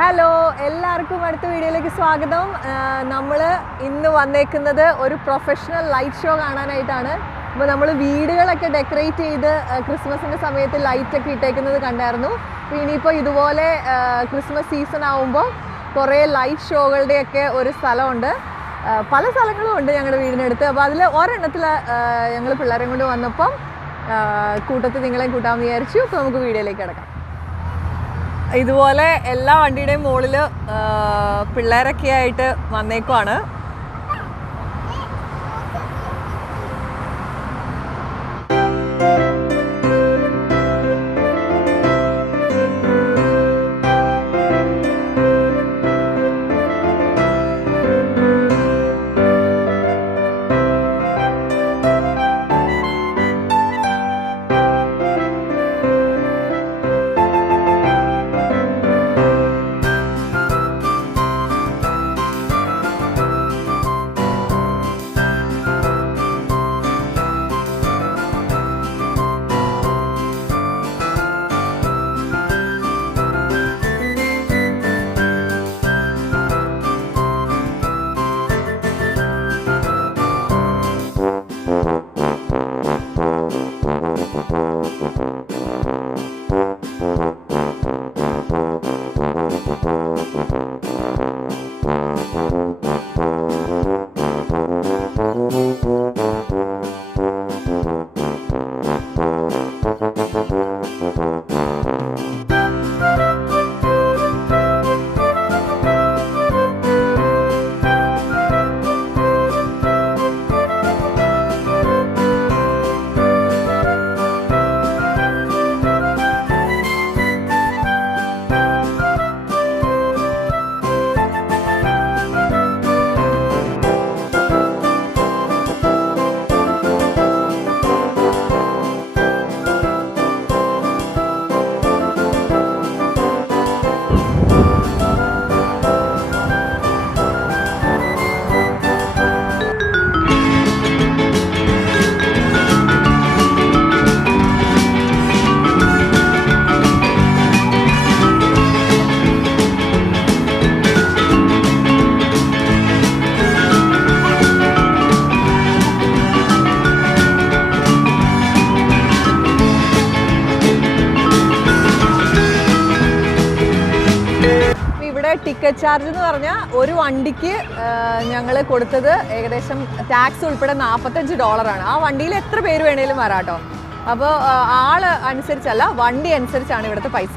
Hello, എല്ലാവർക്കും അടുത്ത വീഡിയോയിലേക്ക് സ്വാഗതം. നമ്മൾ ഇന്ന് വന്നേക്കുന്നത് ഒരു പ്രൊഫഷണൽ ലൈറ്റ് ഷോ കാണാനായിട്ടാണ്. അപ്പോൾ നമ്മൾ വീടുകളൊക്കെ ഡെക്കറേറ്റ് ചെയ്ത് ക്രിസ്മസിൻ്റെ സമയത്ത് ലൈറ്റൊക്കെ ഇട്ടേക്കുന്നത് കണ്ടായിരുന്നു. അപ്പോൾ ഇനിയിപ്പോൾ ഇതുപോലെ ക്രിസ്മസ് സീസൺ ആകുമ്പോൾ കുറേ ലൈറ്റ് ഷോകളുടെയൊക്കെ ഒരു സ്ഥലമുണ്ട്. പല സ്ഥലങ്ങളും ഉണ്ട് ഞങ്ങളുടെ വീടിനടുത്ത്. അപ്പോൾ അതിൽ ഒരെണ്ണത്തിൽ ഞങ്ങൾ പിള്ളേരെ കൊണ്ട് വന്നപ്പം കൂട്ടത്തിൽ നിങ്ങളെയും കൂട്ടാമെന്ന് വിചാരിച്ചു. അപ്പോൾ നമുക്ക് വീഡിയോയിലേക്ക് കിടക്കാം. ഇതുപോലെ എല്ലാ വണ്ടിയുടെയും മുകളിൽ പിള്ളേരൊക്കെ ആയിട്ട് വന്നേക്കുവാണ്. ടിക്കറ്റ് ചാർജ് എന്ന് പറഞ്ഞാൽ ഒരു വണ്ടിക്ക് ഞങ്ങൾ കൊടുത്തത് ഏകദേശം ടാക്സ് ഉൾപ്പെടെ $45. ആ വണ്ടിയിൽ എത്ര പേര് വേണേലും വരാട്ടോ. അപ്പോൾ ആള് അനുസരിച്ചല്ല, വണ്ടി അനുസരിച്ചാണ് ഇവിടുത്തെ പൈസ.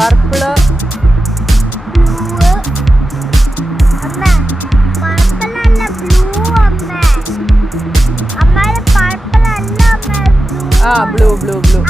പർപ്പിള്, ആ ബ്ലൂ ബ്ലൂ ബ്ലൂ.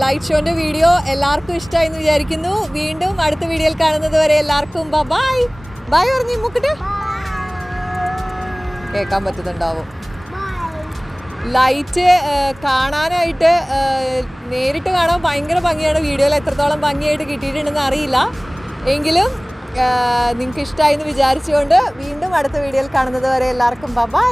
ലൈറ്റ് ഷോന്റെ വീഡിയോ എല്ലാവർക്കും ഇഷ്ടമായി എന്ന് വിചാരിക്കുന്നു. വീണ്ടും അടുത്ത വീഡിയോയിൽ കാണുന്നത് വരെ എല്ലാവർക്കും ബൈ ബൈ പറഞ്ഞു. മുക്കിട്ട് കേൾക്കാൻ പറ്റുന്നുണ്ടാവും. ലൈറ്റ് കാണാനായിട്ട് നേരിട്ട് കാണാൻ ഭയങ്കര ഭംഗിയാണ്. വീഡിയോയിൽ എത്രത്തോളം ഭംഗിയായിട്ട് കിട്ടിയിട്ടുണ്ടെന്ന് അറിയില്ല. എങ്കിലും നിങ്ങൾക്ക് ഇഷ്ടമായി എന്ന് വിചാരിച്ചുകൊണ്ട് വീണ്ടും അടുത്ത വീഡിയോയിൽ കാണുന്നത് വരെ എല്ലാവർക്കും ബൈ.